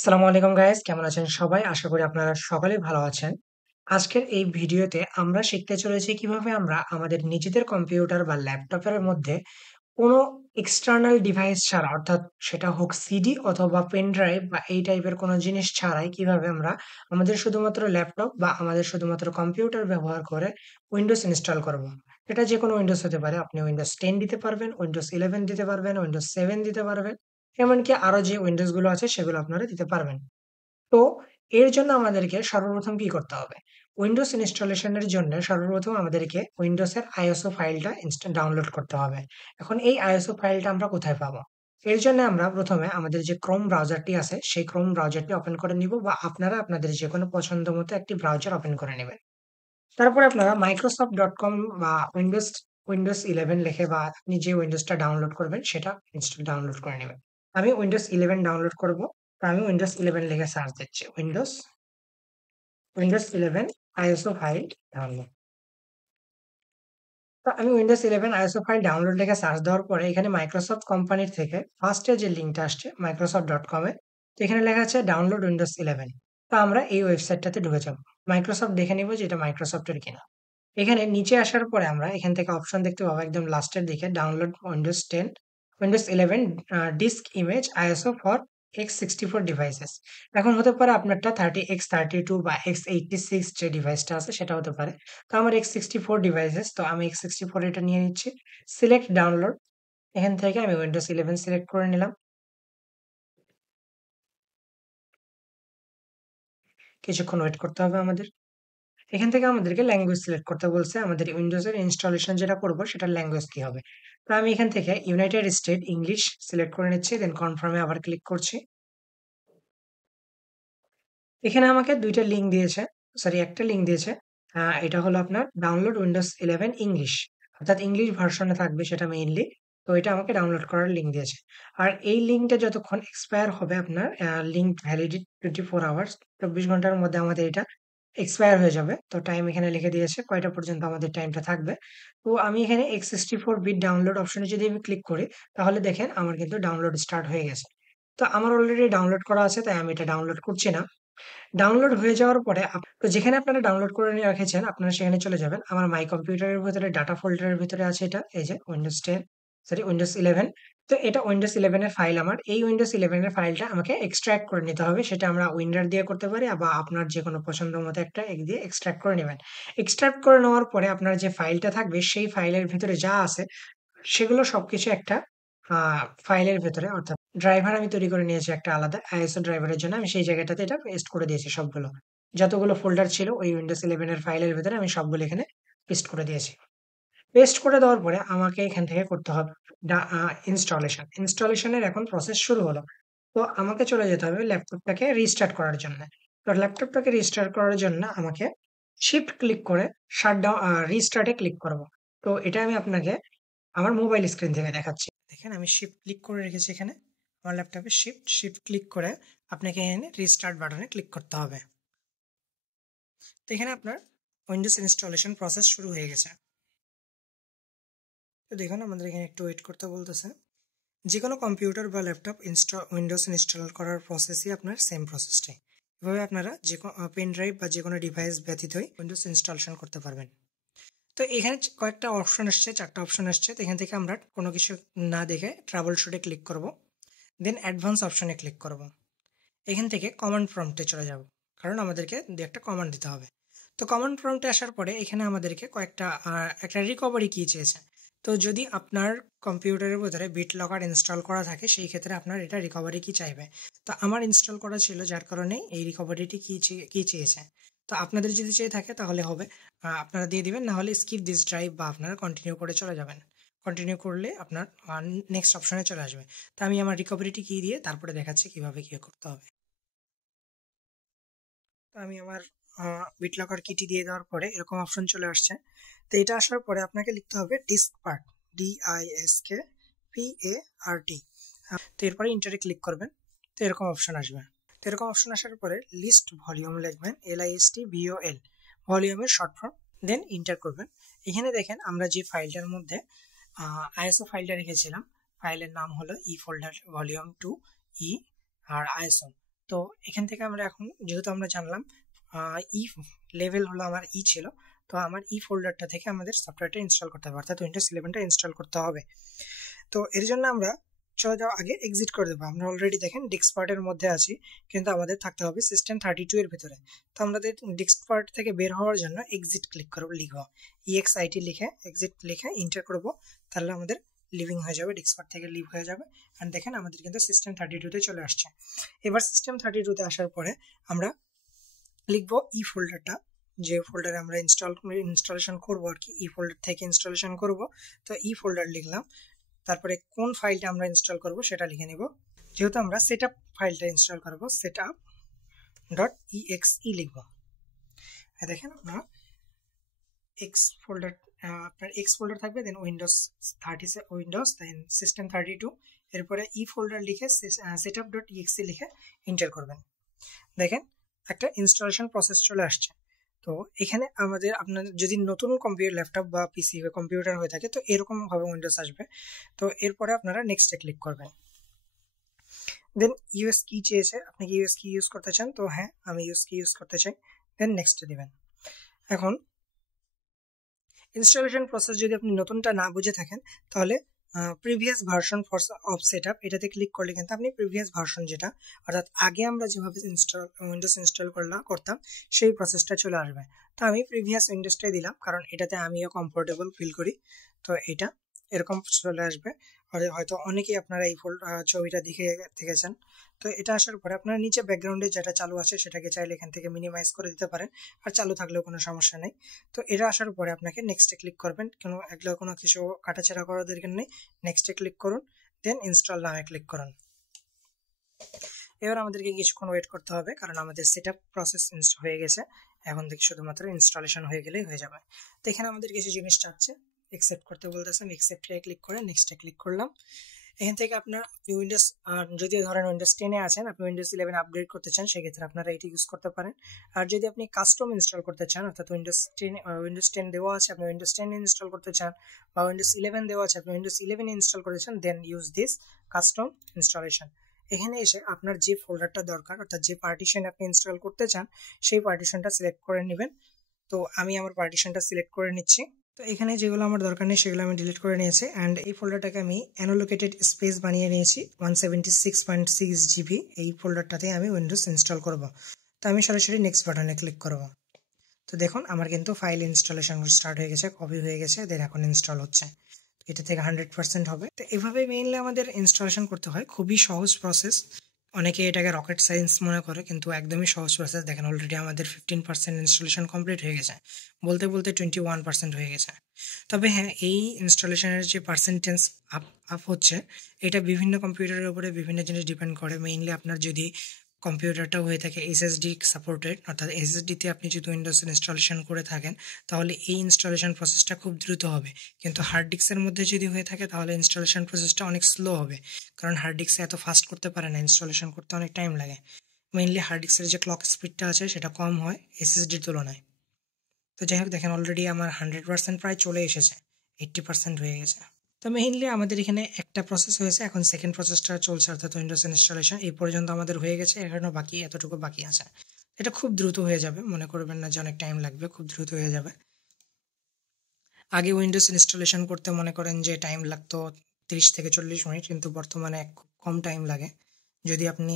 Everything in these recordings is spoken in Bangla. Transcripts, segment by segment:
আসসালামু আলাইকুম গাইস, কেমন আছেন সবাই? আশা করি আপনারা সকলেই ভালো আছেন। আজকের এই ভিডিওতে আমরা শিখতে চলেছি কিভাবে আমরা আমাদের নিজেদের কম্পিউটার বা ল্যাপটপের মধ্যে কোনো এক্সটার্নাল ডিভাইস ছাড়া, অর্থাৎ সেটা হোক সিডি অথবা পেন ড্রাইভ বা এই টাইপের কোনো জিনিস ছাড়াই কিভাবে আমরা আমাদের শুধুমাত্র ল্যাপটপ বা আমাদের শুধুমাত্র কম্পিউটার ব্যবহার করে উইন্ডোজ ইনস্টল করব। এটা যেকোনো উইন্ডোজ হতে পারে। আপনি উইন্ডোজ 10 দিতে পারবেন, উইন্ডোজ 11 দিতে পারবেন, উইন্ডোজ 7 দিতে পারবেন। এমনকি আরো যে উইন্ডোজ গুলো আছে সেগুলো আপনারা দিতে পারবেন। তো এর জন্য আমাদেরকে সর্বপ্রথম কি করতে হবে? উইন্ডোজ ইনস্টলেশন এর জন্য সর্বপ্রথম আমাদেরকে উইন্ডোজ এর ISO ফাইলটা ডাউনলোড করতে হবে। এখন এই ISO ফাইলটা আমরা কোথায় পাবো? এর জন্য আমরা প্রথমে আমাদের যে ক্রোম ব্রাউজারটি আছে সেই ক্রোম ব্রাউজারটি ওপেন করে নিব, বা আপনারা আপনাদের যেকোনো পছন্দ মতো একটি ব্রাউজার ওপেন করে নেবেন। তারপরে আপনারা Microsoft.com বা উইন্ডোজ 11 লিখে, বা আপনি যে উইন্ডোজটা ডাউনলোড করবেন সেটা ডাউনলোড করে নেবেন। আমি উইন্ডোজ 11 ডাউনলোড করব। তো আমি উইন্ডোজ 11 লিখে সার্চ দিচ্ছি। Windows 11 ISO file download. তো আমি উইন্ডোজ 11 ISO ফাইল ডাউনলোড লিখে সার্চ দেওয়ার পরে এখানে মাইক্রোসফট কোম্পানির থেকে ফার্স্ট এ যে লিঙ্কটা আসছে Microsoft.com এ, তো এখানে লেখা আছে ডাউনলোড উইন্ডোজ 11। তো আমরা এই ওয়েবসাইটটাতে ঢুকে যাব। মাইক্রোসফট দেখে নিব যে এটা মাইক্রোসফটের কিনা। এখানে নিচে আসার পরে আমরা এখান থেকে অপশন দেখতে পাবো একদম লাস্টের দিকে, download Windows 10, Windows 11 disk image ISO for x64 devices. এখন হতে পারে আপনারটা 30x32 বা x86 যে ডিভাইসটা আছে সেটা হতে পারে। তো আমার x64 ডিভাইসেস, তো আমি x64 এটা নিয়ে নিচ্ছি। সিলেক্ট ডাউনলোড, এখান থেকে আমি উইন্ডোজ 11 সিলেক্ট করে নিলাম। কিছুক্ষণ ওয়েট করতে হবে আমাদের। এখান থেকে আমাদেরকে ল্যাঙ্গুয়েজ সিলেক্ট করতে বলছে। আমাদের উইন্ডোজের ইনস্টলেশন যেটা করব সেটার ল্যাঙ্গুয়েজ কি হবে? তো আমি এখান থেকে ইউনাইটেড স্টেট ইংলিশ সিলেক্ট করে নিচ্ছি, দেন কনফার্মে আবার ক্লিক করছি। এখানে আমাকে ২ টা লিঙ্ক দিয়েছে, সরি ১ টা লিঙ্ক দিয়েছে। এটা হলো আপনার ডাউনলোড উইন্ডোজ 11 ইংলিশ, অর্থাৎ ইংলিশ ভার্সনে থাকবে সেটা মেইনলি। তো এটা আমাকে ডাউনলোড করার লিঙ্ক দিয়েছে। আর এই লিঙ্কটা যতক্ষণ এক্সপায়ার হবে আপনার, লিঙ্ক ভ্যালিডিটি 24 আওয়ার্স, ২৪ ঘন্টার মধ্যে আমাদের এটা এক্সপায়ার হয়ে যাবে। তো টাইম এখানে লিখে দিয়েছে কয়টা পর্যন্ত আমাদের টাইমটা থাকবে। তো আমি এখানে x64 বিট ডাউনলোড অপশনে যদি আমি ক্লিক করি, তাহলে দেখেন আমার কিন্তু ডাউনলোড স্টার্ট হয়ে গেছে। তো আমার অলরেডি ডাউনলোড করা আছে, তাই আমি এটা ডাউনলোড করছি না। ডাউনলোড হয়ে যাওয়ার পরে তো যেখানে আপনারা ডাউনলোড করে নিয়ে রেখেছেন আপনারা সেখানে চলে যাবেন। আমার মাই কম্পিউটারের ভিতরে ডাটা ফোল্ডারের ভিতরে আছে এটা। এই যে উইন্ডোজ 10, সরি উইন্ডোজ 11। তো এটা উইন্ডোজ 11 এর ফাইল আমার। এই উইন্ডোজ 11 এর ফাইলটা আমাকে এক্সট্রাক্ট করে নিতে হবে। সেটা আমরা উইন্ডার দিয়ে করতে পারি, বা আপনার যেকোনো পছন্দ মতো একটা দিয়ে এক্সট্রাক্ট করে নিবেন। এক্সট্রাক্ট করে নেওয়ার পরে আপনার যে ফাইলটা থাকবে সেই ফাইলের ভিতরে যা আছে সেগুলো সবকিছু একটা ফাইলের ভেতরে, অর্থাৎ ড্রাইভার আমি তৈরি করে নিয়েছি একটা আলাদা ISO ড্রাইভারের জন্য। আমি সেই জায়গাটাতে এটা পেস্ট করে দিয়েছি সবগুলো। যতগুলো ফোল্ডার ছিল ওই উইন্ডোজ 11 এর ফাইলের ভেতরে আমি সবগুলো এখানে পেস্ট করে দিয়েছি। পেস্ট করে দেওয়ার পরে আমাকে এখান থেকে করতে হবে ইনস্টলেশন। ইনস্টলেশনের এখন প্রসেস শুরু হলো। তো আমাকে চলে যেতে হবে ল্যাপটপটাকে রিস্টার্ট করার জন্য। তো ল্যাপটপটাকে রিস্টার্ট করার জন্য আমাকে শিফট ক্লিক করে শাটডাউন রিস্টার্ট এ ক্লিক করব। তো এটা আমি আপনাকে আমার মোবাইল স্ক্রিন থেকে দেখাচ্ছি। দেখেন আমি শিফট ক্লিক করে রেখেছি এখানে। আমার ল্যাপটপে শিফট ক্লিক করে আপনাকে এখানে রিস্টার্ট বাটনে ক্লিক করতে হবে। তো এখানে আপনার উইন্ডোজ ইনস্টলেশন প্রসেস শুরু হয়ে গেছে। তো দেখুন আমাদের এখানে একটু ওয়েট করতে বলতেছে। যেকোনো কম্পিউটার বা ল্যাপটপ উইন্ডোজ ইনস্টল করার প্রসেসই আপনার সেম প্রসেসটাই। এভাবে আপনারা যে পেন ড্রাইভ বা যে কোনো ডিভাইস ব্যতীতই উইন্ডোজ ইনস্টলেশন করতে পারবেন। তো এখানে কয়েকটা অপশন আসছে, 4টা অপশন আসছে। তো এখান থেকে আমরা কোনো কিছু না দেখে ট্রাবল শুটে ক্লিক করব, দেন অ্যাডভান্স অপশনে ক্লিক করব। এখান থেকে কমান্ড প্রম্পটে চলে যাব, কারণ আমাদেরকে একটা কমান্ড দিতে হবে। তো কমান্ড প্রম্পটে আসার পরে এখানে আমাদেরকে একটা রিকভারি কি চেয়েছে। তো যদি আপনার কম্পিউটারের ভিতরে বিট লকার ইনস্টল করা থাকে সেই ক্ষেত্রে আপনার এটা রিকভারি কি চাইবে। তো আমার ইনস্টল করা ছিল, যার কারণে এই রিকভারিটি কি চেয়েছে। তো আপনাদের যদি চেয়ে থাকে তাহলে হবে, আপনারা দিয়ে দিবেন, না হলে স্কিপ দিস ড্রাইভ বা আপনারা কন্টিনিউ করে চলে যাবেন। কন্টিনিউ করলে আপনার নেক্সট অপশনে চলে আসবে। তো আমি আমার রিকভারিটি কি দিয়ে তারপরে দেখাচ্ছি কিভাবে কি করতে হবে। তো আমি আমার বিটলকার কিটি দিয়ে দেওয়ার পরে এরকম অপশন চলে আসছে। তো এটা আসার পরে আপনাকে লিখতে হবে ডিস্ক পার্ট, DISKPART। তো এরপরে ইন্টারে ক্লিক করবেন। তো এরকম অপশন আসবে। তো এরকম অপশন আসার পরে লিস্ট ভলিউম লিখবেন, LISTVOL, ভলিউমের শর্ট ফর্ম, দেন ইন্টার করবেন। এখানে দেখেন আমরা যে ফাইলটার মধ্যে ISO ফাইলটা রেখেছিলাম, ফাইলের নাম হলো ই ফোল্ডার ভলিউম 2 ই আর ISO। তো এখান থেকে আমরা এখন যেহেতু আমরা জানলাম ই লেভেল হলো আমার ই ছিল, তো আমার ই ফোল্ডারটা থেকে আমাদের সফটওয়্যারটা ইনস্টল করতে হবে, অর্থাৎ উইন্ডোজ 11টা ইনস্টল করতে হবে। তো এর জন্য আমরা চলে যাওয়া আগে এক্সিট করে দেবো। আমরা অলরেডি দেখেন ডিস্কপার্টের মধ্যে আছি, কিন্তু আমাদের থাকতে হবে System32 এর ভিতরে। তো আমাদের ডিস্কপার্ট থেকে বের হওয়ার জন্য এক্সিট ক্লিক করবো, লিখবো EXIT লিখে এক্সিট লিখে ইন্টার করবো, তাহলে আমাদের লিভিং হয়ে যাবে, ডিস্কপার্ট থেকে লিভ হয়ে যাবে। অ্যান্ড দেখেন আমাদের কিন্তু System32 চলে আসছে। এবার System32 আসার পরে আমরা লিখবো ই ফোল্ডারটা, যে ফোল্ডারে আমরা ইনস্টলেশন করবো আর কি, ই ফোল্ডার থেকে ইনস্টলেশন করব। তো ই ফোল্ডার লিখলাম, তারপরে কোন ফাইলটা আমরা ইনস্টল করব সেটা লিখে নিব। যেহেতু আমরা সেটআপ ফাইলটা ইনস্টল করব, setup.exe লিখব। দেখেন আমরা এক্স ফোল্ডার, আপনার এক্স ফোল্ডার থাকবে, দেন উইন্ডোজ দেন System32, এরপরে ই ফোল্ডার লিখে setup.exe লিখে এন্টার করবেন। দেখেন একটা ইনস্টলেশন প্রসেস চলে আসছে। তো এখানে আমাদের, আপনার যদি নতুন কম্পিউটার, ল্যাপটপ বা পিসি বা কম্পিউটার হয়ে থাকে, তো এরকম ভাবে উইন্ডোজ আসবে। তো এরপরে আপনারা নেক্সটে ক্লিক করবেন। দেন ইউএস কি চেয়েছে, আপনি কি ইউএস কি ইউজ করতে চান? তো হ্যাঁ, আমি ইউএস কি ইউজ করতে চাই। দেন নেক্সটে দিবেন। এখন ইনস্টলেশন প্রসেস যদি আপনি নতুনটা না বুঝে থাকেন, তাহলে প্রিভিয়াস ভার্সন অফ সেটআপ এটাতে ক্লিক করলে কিন্তু আপনি প্রিভিয়াস ভার্সন যেটা, অর্থাৎ আগে আমরা যেভাবে উইন্ডোজ ইনস্টল করতাম সেই প্রসেসটা চলে আসবে। তো আমি প্রিভিয়াস উইন্ডোজটাই দিলাম, কারণ এটাতে আমিও কমফোর্টেবল ফিল করি। তো এটা এরকম চলে আসবে। হয়তো অনেকেই আপনারা এই ছবিটা দেখে দেখেছেন। তো এটা আসার পরে আপনারা নিচে ব্যাকগ্রাউন্ডে যেটা চালু আছে সেটাকে চাইলে এখান থেকে মিনিমাইজ করে দিতে পারেন, আর চালু থাকলেও কোনো সমস্যা নেই। তো এটা আসার পরে আপনাকে নেক্সটে ক্লিক করবেন, এগুলো কোনো কিছু কাটাছেড়া করার দরকার নেই। নেক্সটে ক্লিক করুন, দেন ইনস্টল নামে ক্লিক করুন। এবার আমাদেরকে কিছুক্ষণ ওয়েট করতে হবে, কারণ আমাদের সেটআপ প্রসেস হয়ে গেছে। এখন থেকে শুধুমাত্র ইনস্টলেশন হয়ে গেলেই হয়ে যাবে। তো এখানে আমাদের কিছু জিনিস চাচ্ছে, একসেপ্ট করতে বলতেছে, আমি একসেপ্টে ক্লিক করে নেক্সটে ক্লিক করলাম। এখান থেকে আপনার উইন্ডোজ, যদি ধরেন উইন্ডোজ 10-এ আছেন, আপনি উইন্ডোজ 11 আপগ্রেড করতে চান, সেক্ষেত্রে আপনারা এটি ইউজ করতে পারেন। আর যদি আপনি কাস্টম ইনস্টল করতে চান, অর্থাৎ উইন্ডোজ 10 দেওয়া আছে, আপনি উইন্ডোজ 10 ইনস্টল করতে চান, বা উইন্ডোজ 11 দেওয়া আছে, আপনি উইন্ডোজ 11 ইনস্টল করতে চান, then use this custom installation. এখানে এসে আপনার যে ফোল্ডারটা দরকার, অর্থাৎ যে পার্টিশন আপনি ইনস্টল করতে চান, সেই পার্টিশনটা সিলেক্ট করে নেবেন। তো আমি আমার পার্টিশনটা সিলেক্ট করে নিচ্ছি। তো এখানে যেগুলো আমার দরকার নেই সেগুলো আমি ডিলিট করে নিয়েছি। অ্যান্ড এই ফোল্ডারটাকে আমি অ্যানোলোকেটেড স্পেস বানিয়ে নিয়েছি 176.6 GB। এই ফোল্ডারটাতে আমি উইন্ডোজ ইনস্টল করব। তো আমি সরাসরি নেক্সট বাটনে ক্লিক করব। তো দেখুন আমার কিন্তু ফাইল ইনস্টলেশন স্টার্ট হয়ে গেছে, কপি হয়ে গেছে, দেন এখন ইনস্টল হচ্ছে। এটা থেকে 100% হবে। তো এভাবে মেইনলি আমাদের ইনস্টলেশন করতে হয়, খুবই সহজ প্রসেস। অনেকে এটাকে রকেট সায়েন্স মনে করে, কিন্তু একদমই সহজ প্রসেস। দেখেন অলরেডি আমাদের 15% ইনস্টলেশন কমপ্লিট হয়ে গেছে, বলতে বলতে 21% হয়ে গেছে। তবে হ্যাঁ, এই ইনস্টলেশনের যে পার্সেন্টেজ আপ হচ্ছে, এটা বিভিন্ন কম্পিউটারের উপরে বিভিন্ন জিনিস ডিপেন্ড করে। মেইনলি আপনার যদি কম্পিউটারটা হয়ে থাকে এসএসডি সাপোর্টেড, অর্থাৎ এসএসডিতে আপনি যদি উইন্ডোজ ইনস্টলেশন করে থাকেন, তাহলে এই ইনস্টলেশন প্রসেসটা খুব দ্রুত হবে। কিন্তু হার্ড ডিস্কের মধ্যে যদি হয়ে থাকে, তাহলে ইনস্টলেশন প্রসেসটা অনেক স্লো হবে, কারণ হার্ড ডিস্কে এত ফাস্ট করতে পারে না, ইনস্টলেশন করতে অনেক টাইম লাগে। মেইনলি হার্ড ডিস্কের যে ক্লক স্পিডটা আছে সেটা কম হয় এসএসডির তুলনায়। তো যাই হোক, দেখেন অলরেডি আমার 100% প্রায় চলে এসেছে, 80% হয়ে গেছে। তো মেইনলি আমাদের এখানে একটা প্রসেস হয়েছে, এখন সেকেন্ড প্রসেসটা চলছে, অর্থাৎ উইন্ডোজ ইনস্টলেশন। এই পর্যন্ত আমাদের হয়ে গেছে, এখনো বাকি এতটুকু বাকি আছে। এটা খুব দ্রুত হয়ে যাবে, মনে করবেন না যে অনেক টাইম লাগবে, খুব দ্রুত হয়ে যাবে। আগে উইন্ডোজ ইনস্টলেশন করতে মনে করেন যে টাইম লাগতো 30 থেকে 40 মিনিট, কিন্তু বর্তমানে খুব কম টাইম লাগে। যদি আপনি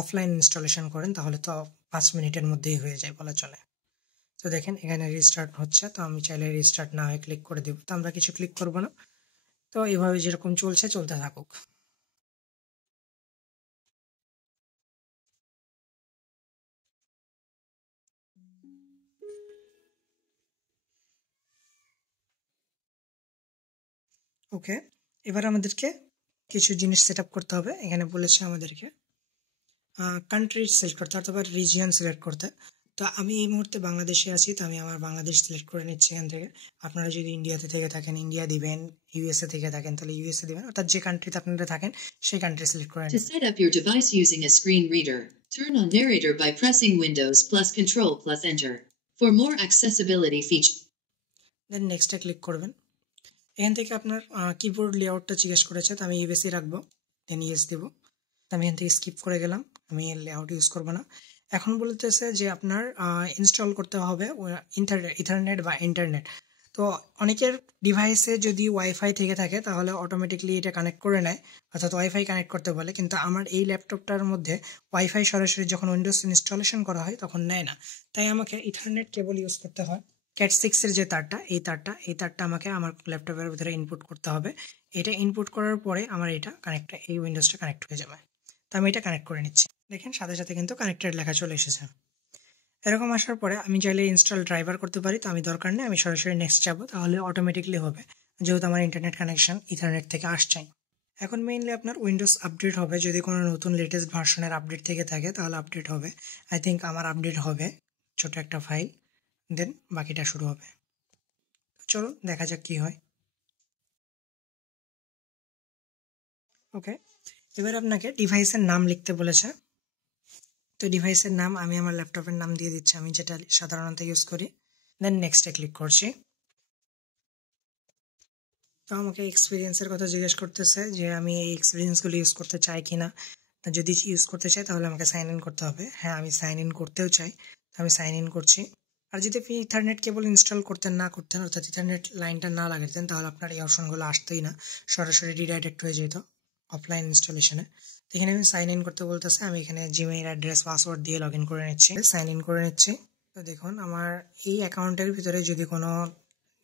অফলাইন ইনস্টলেশন করেন, তাহলে তো 5 মিনিটের মধ্যেই হয়ে যায় বলা চলে। তো দেখেন এখানে রিস্টার্ট হচ্ছে, তো আমি চাইলে রিস্টার্ট না হয়ে ক্লিক করে দেব, তো আমরা কিছু ক্লিক করব না। তো এভাবে যেরকম চলছে চলতে থাকুক। ওকে, এবার আমাদেরকে কিছু জিনিস সেট আপ করতে হবে। এখানে বলেছে আমাদেরকে কান্ট্রি সিলেক্ট করতে, অথবা রিজিয়ন সিলেক্ট করতে। তো আমি এই মুহূর্তে বাংলাদেশে আছি, তো আমি আমার বাংলাদেশ সিলেক্ট করে নিচ্ছি এখান থেকে। আপনারা যদি ইন্ডিয়াতে থেকে থাকেন ইন্ডিয়া দিবেন, ইউএসএ থেকে থাকেন তাহলে ইউএসএ দিবেন, অর্থাৎ যে কান্ট্রিতে আপনারা থাকেন সেই কান্ট্রি সিলেক্ট করে To set up your device using a screen reader, turn on narrator by pressing Windows plus Control plus Enter. For more accessibility features. দেন নেক্সটে ক্লিক করবেন। এখান থেকে আপনার কিবোর্ড লেআউটটা জিজ্ঞেস করেছে, তো আমি ইউএসএ রাখবো, দেন ইয়েস দেবো। তো আমি এখান থেকে স্কিপ করে গেলাম, আমি লেআউট ইউজ করব না। এখন বলতেছে যে আপনার ইনস্টল করতে হবে ইথারনেট বা ইন্টারনেট। তো অনেকের ডিভাইসে যদি ওয়াইফাই থেকে থাকে তাহলে অটোমেটিকলি এটা কানেক্ট করে নেয়, অর্থাৎ ওয়াইফাই কানেক্ট করতে বলে। কিন্তু আমার এই ল্যাপটপটার মধ্যে ওয়াইফাই সরাসরি যখন উইন্ডোজ ইনস্টলেশন করা হয় তখন নেয় না, তাই আমাকে ইথারনেট কেবল ইউজ করতে হয়। ক্যাট 6-এর যে তারটা, এই তারটা আমাকে আমার ল্যাপটপের ভিতরে ইনপুট করতে হবে। এটা ইনপুট করার পরে আমার এই উইন্ডোজটা কানেক্ট হয়ে যাবে। তো আমি এটা কানেক্ট করে নিচ্ছি। দেখেন সাথে সাথে কিন্তু কানেক্টেড লেখা চলে এসেছে। এরকম আসার পরে আমি চাইলে ইনস্টল ড্রাইভার করতে পারি, তো আমি দরকার নেই, আমি সরাসরি নেক্সট যাবো, তাহলে অটোমেটিকলি হবে, যেহেতু আমার ইন্টারনেট কানেকশন ইথারনেট থেকে আসছে। এখন মেইনলি আপনার উইন্ডোজ আপডেট হবে, যদি কোনো নতুন লেটেস্ট ভার্সনের আপডেট থেকে থাকে তাহলে আপডেট হবে। আই থিঙ্ক আমার আপডেট হবে, ছোট একটা ফাইল, দেন বাকিটা শুরু হবে। চলুন দেখা যাক কি হয়। ওকে, এবার আপনাকে ডিভাইসের নাম লিখতে বলেছে। তো ডিভাইসের নাম আমি আমার ল্যাপটপের নাম দিয়ে দিচ্ছি, আমি যেটা সাধারণত ইউজ করি। দেন নেক্সটে ক্লিক করছি। তো আমাকে এক্সপিরিয়েন্সের কথা জিজ্ঞেস করতেছে যে আমি এই এক্সপিরিয়েন্সগুলো ইউজ করতে চাই কি না। যদি ইউজ করতে চাই তাহলে আমাকে সাইন ইন করতে হবে। হ্যাঁ, আমি সাইন ইন করতেও চাই, আমি সাইন ইন করছি। আর যদি আপনি ইথারনেট কেবল ইনস্টল করতেন অর্থাৎ ইথারনেট লাইনটা না লাগাতেন, তাহলে আপনার এই অপশনগুলো আসতেই না, সরাসরি রিডাইরেক্ট হয়ে যেত অফলাইন ইনস্টলেশনে। তো এখানে আমি সাইন ইন করতে বলতেছে, আমি এখানে জিমেইল অ্যাড্রেস পাসওয়ার্ড দিয়ে লগ ইন করে নিচ্ছি, সাইন ইন করে নিচ্ছি। তো দেখুন আমার এই অ্যাকাউন্টের ভিতরে যদি কোনো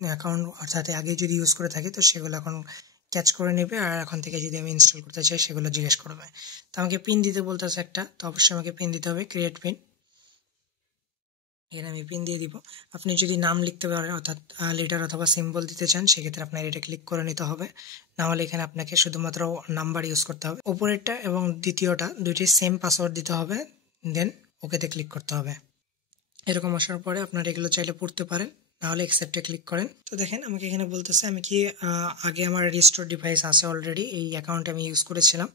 অ্যাকাউন্ট অর্থাৎ আগে যদি ইউজ করে থাকি তো সেগুলো এখন ক্যাচ করে নেবে, আর এখন থেকে যদি আমি ইনস্টল করতে চাই সেগুলো জিজ্ঞেস করবে। তো আমাকে পিন দিতে বলতেছে একটা, তো অবশ্যই আমাকে পিন দিতে হবে, ক্রিয়েট পিন। এখানে আমি পিন দিয়ে দিব। আপনি যদি নাম লিখতে পারেন অর্থাৎ লেটার অথবা সিম্বল দিতে চান সেক্ষেত্রে আপনার এটা ক্লিক করে নিতে হবে, না হলে এখানে আপনাকে শুধুমাত্র নাম্বার ইউজ করতে হবে। ওপরেরটা এবং দ্বিতীয়টা দুইটি সেম পাসওয়ার্ড দিতে হবে, দেন ওকেতে ক্লিক করতে হবে। এরকম আসার পরে আপনারা এগুলো চাইলে পড়তে পারেন, নাহলে অ্যাকসেপ্টে ক্লিক করেন। তো দেখেন আমাকে এখানে বলতেছে আমি কি আগে আমার রেজিস্টার ডিভাইস আছে অলরেডি, এই অ্যাকাউন্টে আমি ইউজ করেছিলাম।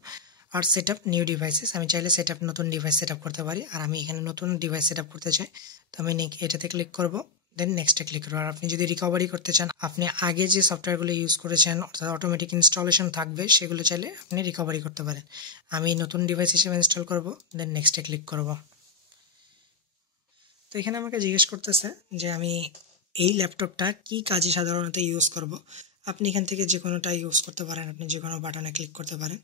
আর সেট আপ নিউ ডিভাইসেস, আমি চাইলে সেট আপ নতুন ডিভাইস সেট আপ করতে পারি, আর আমি এখানে নতুন ডিভাইস সেট আপ করতে চাই, তো আমি এটাতে ক্লিক করব, দেন নেক্সটে ক্লিক করবো। আর আপনি যদি রিকভারি করতে চান, আপনি আগে যে সফটওয়্যারগুলো ইউজ করেছেন অর্থাৎ অটোমেটিক ইনস্টলেশন থাকবে সেগুলো চাইলে আপনি রিকভারি করতে পারেন। আমি নতুন ডিভাইস হিসেবে ইনস্টল করব, দেন নেক্সটে ক্লিক করব। তো এখানে আমাকে জিজ্ঞেস করতেছে যে আমি এই ল্যাপটপটা কি কাজে সাধারণত ইউজ করব। আপনি এখান থেকে যে কোনোটা ইউজ করতে পারেন, আপনি যে কোনো বাটনে ক্লিক করতে পারেন।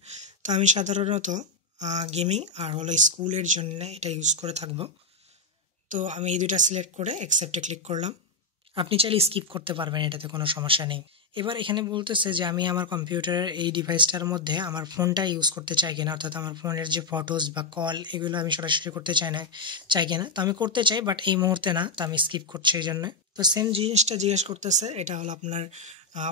তো আমি সাধারণত গেমিং আর হলো স্কুলের জন্য এটা ইউজ করে থাকবো। তো আমি এই দুটা সিলেক্ট করে অ্যাকসেপ্টে ক্লিক করলাম। আপনি চাইলে স্কিপ করতে পারবেন, এটাতে কোনো সমস্যা নেই। এবার এখানে বলতেছে যে আমি আমার কম্পিউটারের এই ডিভাইসটার মধ্যে আমার ফোনটা ইউজ করতে চাই কিনা, অর্থাৎ আমার ফোনের যে ফটোস বা কল এগুলো আমি সরাসরি করতে চাই কিনা। তো আমি করতে চাই, বাট এই মুহূর্তে না, তো আমি স্কিপ করছি এই জন্য। তো সেম জিনিসটা জিজ্ঞেস করতেছে, এটা হলো আপনার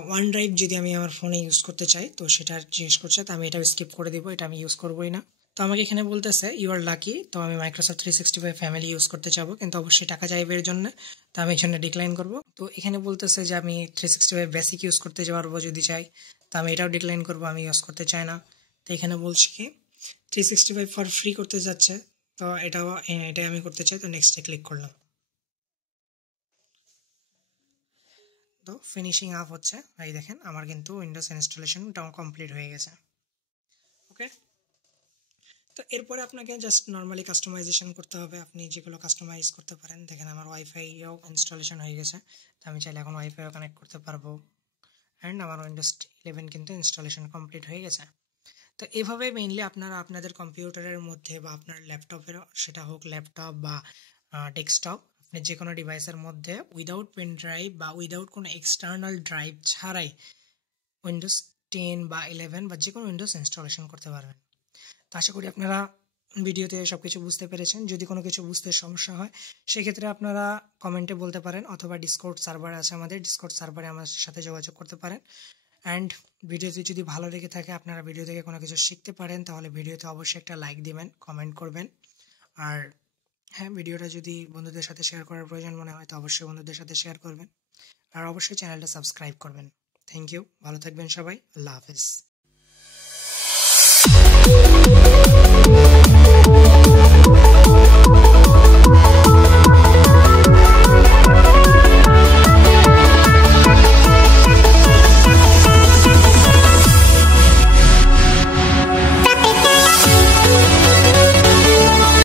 ওয়ান ড্রাইভ যদি আমি আমার ফোনে ইউজ করতে চাই তো সেটা জিজ্ঞেস করছে, তো আমি এটা স্কিপ করে দিব, এটা আমি ইউজ করবোই না। তো আমাকে এখানে বলতেছে ইউ আর লাকি, তো আমি মাইক্রোসফট 365 ফ্যামিলি ইউজ করতে চাবো, কিন্তু অবশ্যই টাকা চাইবে এর জন্য, তো আমি এর জন্য ডিক্লাইন করবো। তো এখানে বলতেছে যে আমি 365 বেসিক ইউজ করতে পারবো যদি চাই, তো আমি এটাও ডিক্লাইন করবো, আমি ইউজ করতে চাই না। তো এখানে বলছি কি 365 ফর ফ্রি করতে যাচ্ছে, তো এটাই আমি করতে চাই, তো নেক্সটে ক্লিক করলাম। তো ফিনিশিং আপ হচ্ছে, এই দেখেন আমার কিন্তু উইন্ডোজ ইনস্টলেশনটাও কমপ্লিট হয়ে গেছে। ওকে, তো এরপরে আপনাকে জাস্ট নর্মালি কাস্টমাইজেশন করতে হবে, আপনি যেগুলো কাস্টমাইজ করতে পারেন। দেখেন আমার ওয়াইফাইও ইনস্টলেশন হয়ে গেছে, তো আমি চাইলে এখন ওয়াইফাইও কানেক্ট করতে পারবো, অ্যান্ড আমার উইন্ডোজ 11 কিন্তু ইনস্টলেশন কমপ্লিট হয়ে গেছে। তো এভাবে মেইনলি আপনারা আপনাদের কম্পিউটারের মধ্যে বা আপনার ল্যাপটপের, সেটা হোক ল্যাপটপ বা ডেস্কটপ, আপনি যে কোনো ডিভাইসের মধ্যে উইদাউট পেন ড্রাইভ বা উইদাউট কোনো এক্সটার্নাল ড্রাইভ ছাড়াই উইন্ডোজ 10 বা 11 বা যে কোনো উইন্ডোজ ইনস্টলেশন করতে পারবেন। তো আশা করি আপনারা ভিডিওতে সব কিছু বুঝতে পেরেছেন। যদি কোনো কিছু বুঝতে সমস্যা হয় সেক্ষেত্রে আপনারা কমেন্টে বলতে পারেন, অথবা ডিসকর্ড সার্ভার আছে আমাদের, ডিসকর্ড সার্ভারে আমার সাথে যোগাযোগ করতে পারেন। অ্যান্ড ভিডিওটি যদি ভালো লেগে থাকে, আপনারা ভিডিও থেকে কোনো কিছু শিখতে পারেন, তাহলে ভিডিওতে অবশ্যই একটা লাইক দিবেন, কমেন্ট করবেন। আর হ্যাঁ, ভিডিওটা যদি বন্ধুদের সাথে শেয়ার করার প্রয়োজন মনে হয় তো অবশ্যই বন্ধুদের সাথে শেয়ার করবেন, আর অবশ্যই চ্যানেলটা সাবস্ক্রাইব করবেন। থ্যাংক ইউ, ভালো থাকবেন সবাই, আল্লাহ হাফেজ।